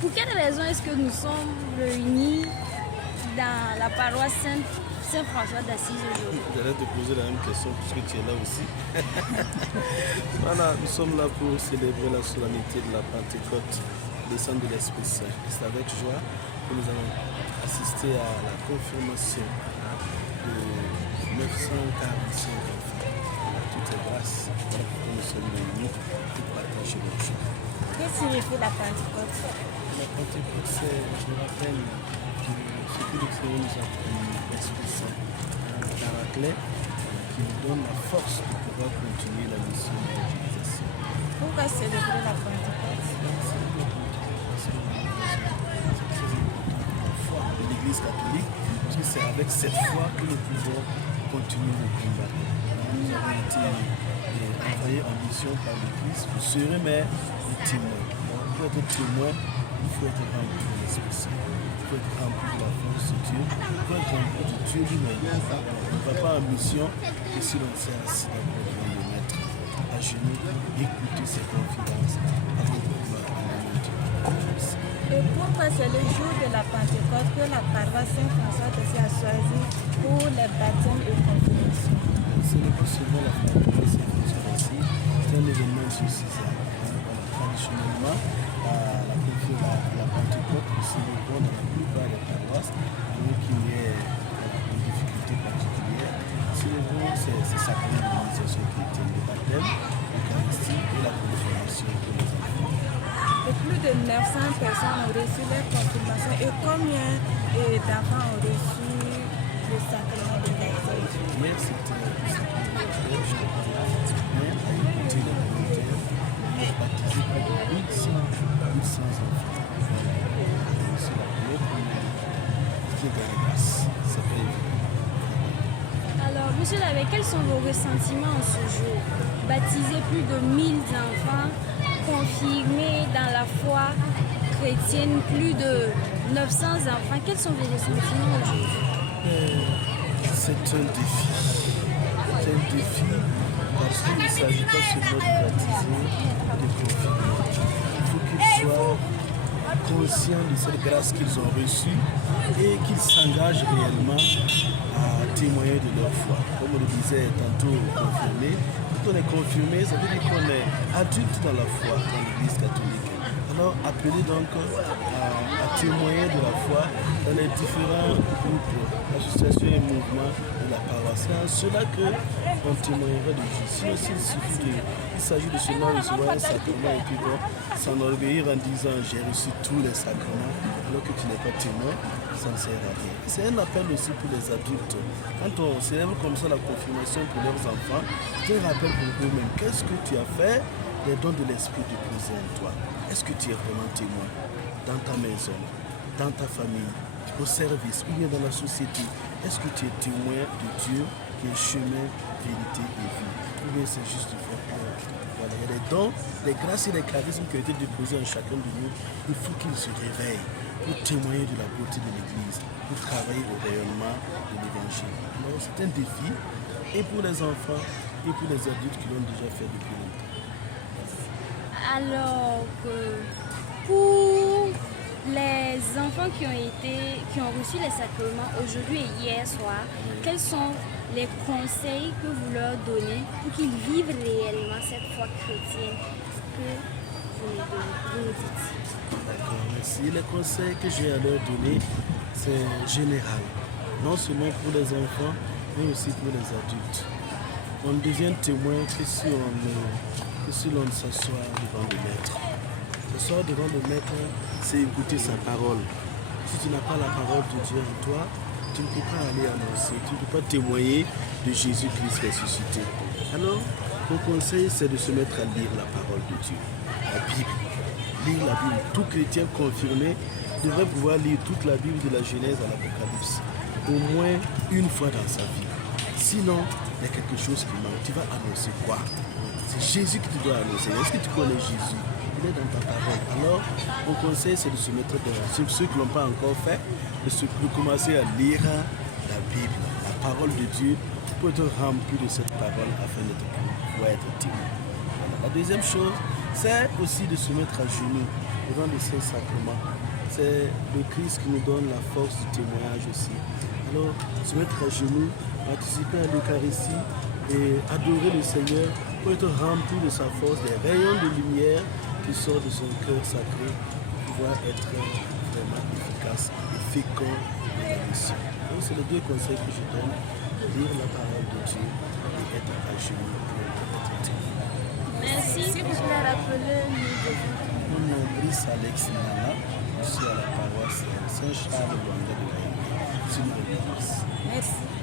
Pour quelle raison est-ce que nous sommes réunis dans la paroisse Saint-François d'Assise aujourd'hui? J'allais te poser la même question puisque tu es là aussi. Voilà, nous sommes là pour célébrer la solennité de la Pentecôte, descente de l'Esprit Saint. C'est avec joie que nous allons assister à la confirmation de 945 enfants. Toutes les grâces pour que nous sommes réunis pour partager notre joie. Que signifie la Pentecôte? La Pentecôte, c'est, je me rappelle, ce que le Seigneur nous a promis, l'Esprit Saint, un paraclet qui nous donne la force de pouvoir continuer la mission d'évangélisation. Pourquoi célébrer la Pentecôte? La foi de l'Église catholique, parce que c'est avec cette foi que nous pouvons continuer le combat. Nous avons été envoyés en mission par l'Église, vous serez mais des témoins. Pour être témoin, il faut être rempli de l'Esprit Saint. Il faut être rempli de la force de Dieu. Il faut être rempli de Dieu lui-même. On ne va pas en mission que si l'on s'est assis d'abord devant le maître, à genoux, écouter ses confidences avant de pouvoir amener Dieu. Et pourquoi c'est le jour de la Pentecôte que la paroisse Saint-François d'Assise a choisi pour les baptêmes et confirmations? Ce n'est pas seulement la Pentecôte, c'est un événement diocésain. Traditionnellement, la Pentecôte, nous célébrons dans la plupart des paroisses, avant qu'il y ait une difficulté particulière. Nous célébrons ces sacrements de l'initiation qui étaient le baptême, l'Eucharistie et la confirmation pour les enfants. Et plus de 900 personnes ont reçu leur confirmation. Et combien d'enfants ont reçu le sacrement de baptême? Hier, c'était le sacrement de baptême, je te parlais, mais à écouter les volontaires, on a baptisé plus de 1100 enfants. C'est la première qui est de la grâce. C'est pas évident. Alors, monsieur l'abbé, quels sont vos ressentiments en ce jour? Baptiser plus de 1000 enfants, confirmer dans la foi chrétienne plus de 900 enfants. Quels sont vos ressentiments aujourd'hui? C'est un défi. C'est un défi parce qu'il ne s'agit pas seulement de baptiser, de confirmer. Il faut qu'ils soient conscients de cette grâce qu'ils ont reçue et qu'ils s'engagent réellement à témoigner de leur foi. Comme on le disait tantôt, confirmé. Quand on est confirmé, ça veut dire qu'on est adulte dans la foi dans l'Église catholique. Alors, appelez donc à témoigner de la foi dans les différents groupes, associations et mouvements de la paroisse. C'est en cela qu'on témoignera de Jésus. Il s'agit de seulement recevoir un sacrement et puis s'enorgueillir en disant j'ai reçu tous les sacrements, alors que tu n'es pas témoin, ça ne sert à rien. C'est un appel aussi pour les adultes. Quand on célèbre comme ça la confirmation pour leurs enfants, c'est un rappel pour eux-mêmes. Qu'est-ce que tu as fait des dons de l'Esprit déposés en toi? Est-ce que tu es vraiment témoin dans ta maison, dans ta famille, au service ou bien dans la société? Est-ce que tu es témoin de Dieu qui est chemin, vérité et vie? Ou bien c'est juste du folklore? Voilà, il y a des dons, des grâces et des charismes qui ont été déposés en chacun de nous. Il faut qu'ils se réveillent pour témoigner de la beauté de l'Église, pour travailler au rayonnement de l'Évangile. Alors c'est un défi et pour les enfants et pour les adultes qui l'ont déjà fait depuis longtemps. Alors, pour les enfants qui ont reçu les sacrements aujourd'hui et hier soir, quels sont les conseils que vous leur donnez pour qu'ils vivent réellement cette foi chrétienne que vous nous dites? D'accord, merci. Les conseils que j'ai à leur donner, c'est général. Non seulement pour les enfants, mais aussi pour les adultes. On ne devient témoin que si l'on s'assoit devant le maître. S'asseoir devant le maître, c'est écouter sa parole. Si tu n'as pas la parole de Dieu en toi, tu ne peux pas aller annoncer, tu ne peux pas témoigner de Jésus-Christ ressuscité. Alors, mon conseil, c'est de se mettre à lire la parole de Dieu, la Bible. Lire la Bible. Tout chrétien confirmé devrait pouvoir lire toute la Bible de la Genèse à l'Apocalypse, au moins une fois dans sa vie. Sinon, il y a quelque chose qui manque. Tu vas annoncer quoi? C'est Jésus que tu dois annoncer. Est-ce que tu connais Jésus? Il est dans ta parole. Alors, mon conseil, c'est de se mettre devant. Ceux qui ne l'ont pas encore fait, de commencer à lire la Bible, la parole de Dieu, pour être rempli de cette parole afin de pouvoir être témoin. Voilà. La deuxième chose, C'est aussi de se mettre à genoux devant le Saint-Sacrement. C'est le Christ qui nous donne la force du témoignage aussi. Alors, se mettre à genoux, participer à l'Eucharistie et adorer le Seigneur pour être rempli de sa force, des rayons de lumière qui sortent de son cœur sacré, pour pouvoir être vraiment efficace et fécond dans la mission. Donc, c'est les deux conseils que je donne, lire la parole de Dieu et être à genoux pour être témoin. Merci. Si vous voulez rappeler, Mon nom est Brice Alex Nana, je suis à la paroisse Saint-Charles de la Merci.